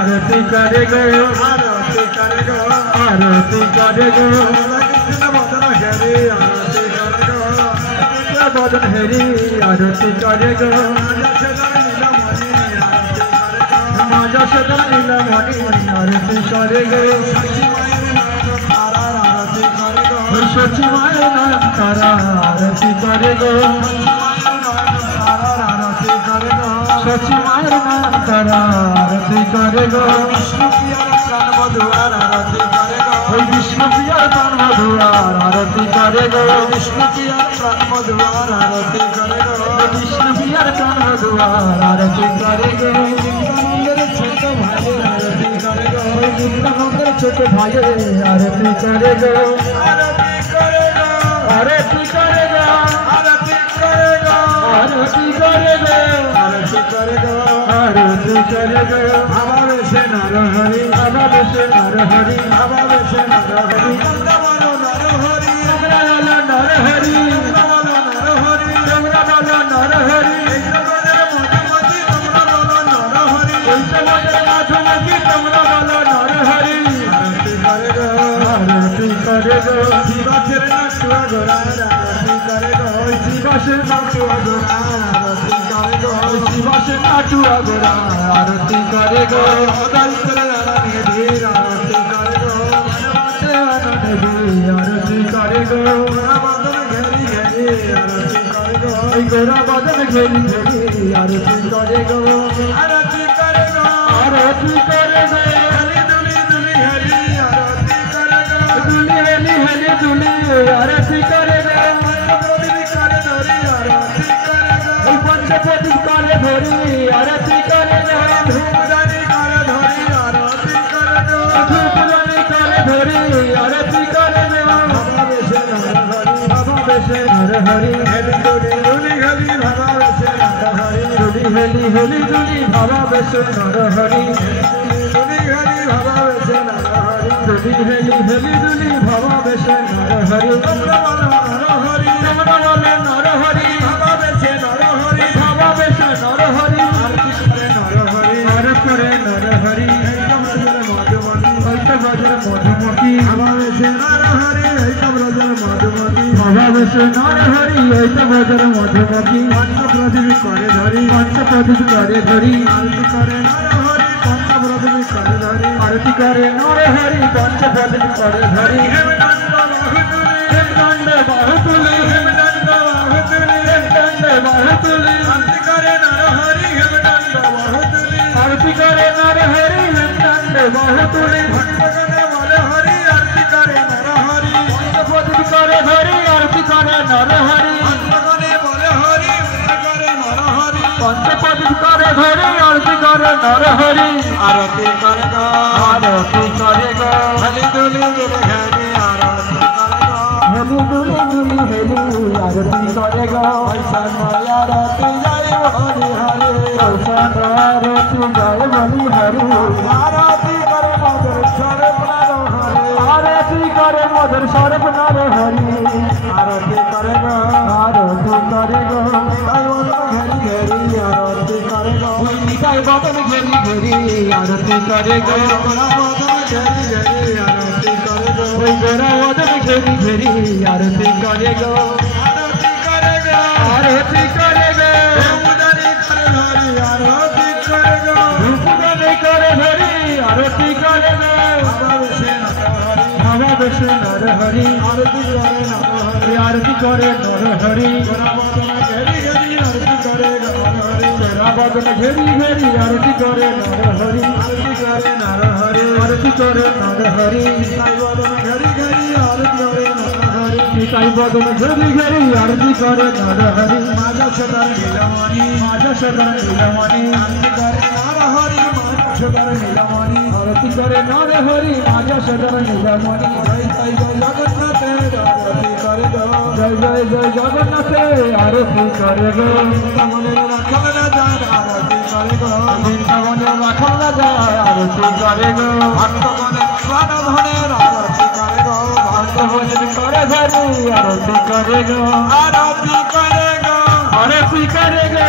आरती करे गो आरती करे गो आरती करे गो कृष्ण बदन घेरी आरती करे गो बदन हेरी आरती करे गो माजा सदा नीलमणि आरती करे गो सची माया नयन तारा आरती करे गो सची माया नयन तारा आरती करे गो विष्णु प्रिया प्राण मधुआर आरती करे गो विष्णु प्रिया प्राण मधुआर आरती करे गो विष्णु प्रिया प्राण मधुआर आरती करे गो विष्णु प्रिया प्राण मधुआर आरती करे गो नित्यानंद छोट भाई आरती करे गो आरती करे गो आरती करे गो आरती करे गो आरती करे गो आरती करे गो आरती करे गो बाबा बेशे नर हरि बाबा बेशे नर हरि बाबा बेशे नर हरि चंद्र बोलो नर हरि चंद्र बोलो नर हरि चंद्र बोलो नर हरि चंद्र बोलो नर हरि करे गो शिवा चरण टुआ गोरा आरती करे गो शिवा चरण टुआ गोरा आरती करे गो शिवा से नाटुआ गोरा आरती करे गो अदल करे रानी धीर आरती करे गो आरती करे गो गोरा बदन घेरी घेरी आरती करे गो गोरा बदन घेरी घेरी आरती करे गो आरती करे गो आरती करे गो हरी दुली दुली हरी आरती करे गो दुली हेली हेली दुली आरती करे गो पंचपदी करे धरी आरती करे गो पंचपदी करे धरी आरती करे गो धूपदानी करे धरी आरती करे गो धूपदानी करे धरी आरती करे गो बाबा बेशे नर हरि हेली दुली दुली हरि बाबा बेशे नर हरि दुली हेली हेली दुली बाबा बेशे नर हरि दुली हरि बाबा बेशे नर हरि दुली हेली हेली दुली बाबा बेशे नर हरि चंद्र बोलो नर हरि चंद्र बोले नर हरि बाबा बेशे नर हरि बाबा बेशे नर हरि आरती करे नर हरि आरती करे नर हरि एकदम रजर मधुमती एकदम रजर मधुमती बाबा बेशे नर हरि एकदम रजर मधुमती बाबा बेशे नर हरि एकदम रजर मधुमती पंच पृथ्वी करे धरी पंचपदी करे धरी आरती करे नर हरि पंच पृथ्वी करे धरी आरती करे नर हरि पंचपदी करे धरी हेमदंड बाहुतुली हेमदंड बाहुतुली हेमदंड बाहुतुली हेमदंड बाहुतुली आरती करे नर हरि हेमदंड बाहुतुली आरती करे नर हरि हेमदंड बाहुतुली भक्तगणे बोले हरि आरती करे नर हरि पंचपदी करे धरी आरती करे नर हरि भक्तगणे बोले हरि करे नर हरि पंचपदी करे धरी आरती करे नर हरि आरती करे गो आरती करे गो हली दुली दुली हरि आरती करे गो हेली दुली दुली हेली आरती करे गो ऐसा माया आरती जाय हरि हरि ऐसा आरती जय बलि हरि आरती करे मधुर स्वरूप नर हरि आरती करे मधुर स्वरूप नर हरि आरती करे गो आरती करे गो निकाय बदन घेरी घेरी आरती करे गो निकाय बदन घेरी घेरी आरती करे गो आरती करे गो आरती करे गो धूपदानी करे धरी आरती करे गो धूपदानी करे धरी आरती करे गो बाबा बेशे नर हरि बाबा बेशे नर हरि आरती करे नर हरि आरती करे नर हरि गोरा बदन घेरी घेरी आरती करे नर हरि आरती करे नर हरि आरती करे नर हरि आरती करे नर हरि निकाय बदन घेरी घेरी आरती करे नर हरि निकाय बदन घेरी घेरी आरती करे नर हरि माझा सदा नीलमणि माझा सदा नीलमणि आरती करे नर हरि माझा सदा नीलमणि आरती करे नर हरि माझा सदा नीलमणि जय जय जय जगन्नाथ आरती करे गो जय जय जय जगन्नाथ आरती करे गो तमने रखल न जान आरती करे गो वृंदावने राखल न जाय आरती करे गो भक्त मने प्राण धने आरती करे गो भक्त भजन करे धरी आरती करे गो आरती करे गो आरती करे गो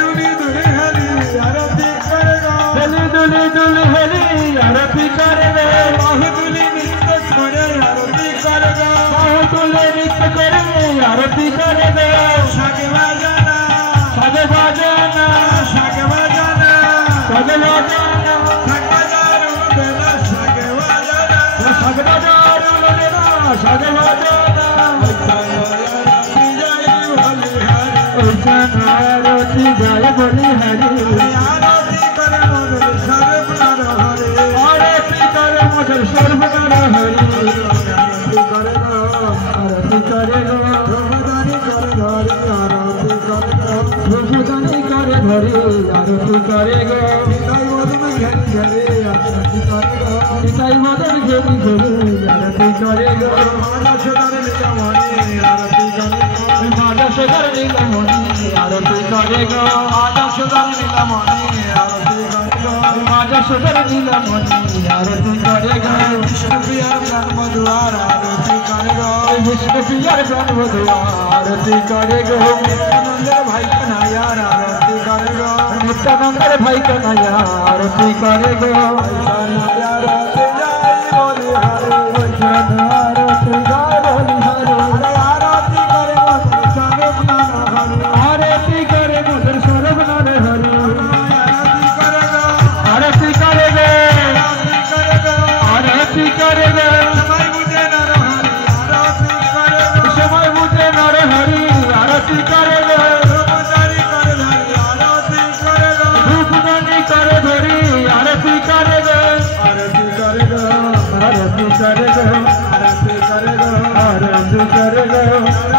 दुली दुली हरि आरती करे गो हेली दुली দুলি হরি আরতি করে রে বাহু তুলি নৃত্য করে আরতি করে গো বাহু তুলে নৃত্য করে আরতি করে রে সাগে বাজানা সাগে বাজানা সাগে বাজানা সাগে বাজানা সাগে বাজানা সাগে বাজানা সাগে বাজানা আরতি জয় বলি হরি আরতি করে মধুর সর্বনার হরে আরতি করে মধুর সর্বনার হরি আরতি করে গো আরতি করে গো প্রভুদানি করে ধরে আরতি করে গো প্রভুদানি করে ধরে আরতি করে গো তাই মধুর ঘেরি ঘেরি আরতি করে গো তাই মদন ঘেরি ঘেরি আরতি করে গো মালা সুদার লীলামণি আরতি করে গো মাদা সদর নীলমণি আরতি করে গো মালা সুদার লীলামণি আরতি করে গো মাদা সদর নীলমণি আরতি করে গো বিষ্ণু প্রিয়ার প্রাণ মধুয়ার আরতি করে গো বিষ্ণু প্রিয়ার জন্মদু আরতি করে গো নিত্যানন্দের ভাই কনায়ার আরতি করে গো নিত্যানন্দের ভাই কনায়া আরতি করে গো কনায়ার আরতি যাই বলি হরে আরতি জয় বলি হরে আরতি করে মধুর সর্বনার হরে আরতি করে মধুর সর্বনার হরি আরতি করে গো আরতি করে গো আরতি করে গো আরতি করে গো সবাই বুঝে নর হরে আরতি করে গো সময় বুঝে নর হরি আরতি করে গো প্রভুদানি করে ধরে আরতি করে গো ধূপদানি করে ধরি আরতি করে গো আরতি করে গো আরতি করে গো আরতি করে গো আরতি করে গো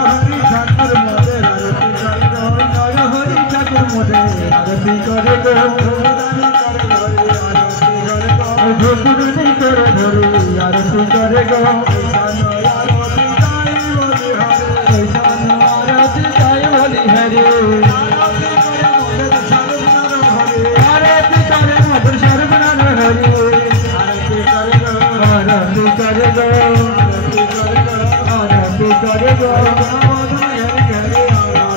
হরি ঠাকুর মোদের আরতি করে গো নর হরি ঠাকুর মোদে আরতি করে গো প্রভুদানি করে ধরে আরতি করে গো ধূপদানি করে ধরি আরতি করে গো আরতি যাই বলি হরে আরতি জয় বলি হরি আরতি করে মধুর সর্বনার হরে আরতি করে মধুর সর্বনার হরি আরতি করে গো আরতি করে গো আরতি করে গো আরতি করে গো মধুর ঘেরি ঘেরি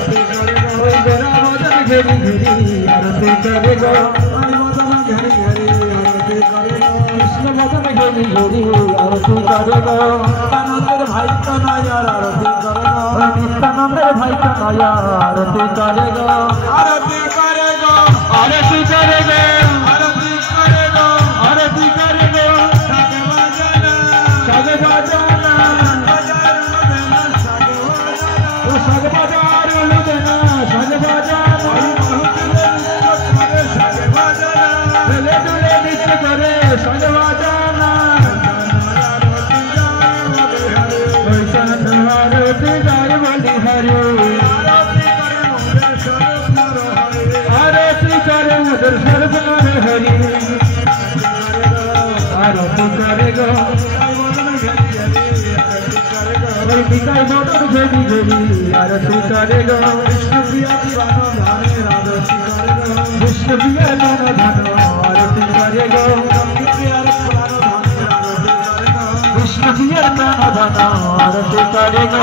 আরতি করে গো ওই গোরা মদন ঘেরি ঘেরি আরতি করে গো হরি মদন ঘেরি ঘেরি আরতি করে গো কৃষ্ণ মদন ঘেরি ঘেরি আরতি করে গো নিত্যানন্দের ভাই কনায়ার আরতি করে গো নিত্যানন্দের ভাই কনায়া আরতি করে গো আরতি করে গো আরতি করে গো আরতি করে গো আরতি করে গো সাগে বাজানা সাগে বাজানা বাজার মদনা সাগে বাজানা ও সাগে বাজার লুদেনা সাগে বাজানা সাগে বাজানা ছেলে দুলে নিত্য করে সাগে বাজানা আরতি যাই বলি হরে ওই সাত আরতি জয় বলি হরি আরতি করে মধুর সর্বনার হরে আরতি করে মধুর সর্বনার হরি আরতি করে গো ওই বিকাই মদন ঘেরি ঘেরি আরতি করে গো বিষ্ণু প্রিয়া জন ধন আরতি করে গো বিষ্ণু প্রিয়ার জন ধন আরতি করে গো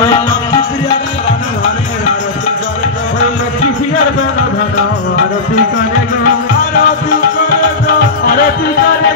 ওই লক্ষ্মী প্রিয়ার জন ধন আরতি করে গো আরতি করে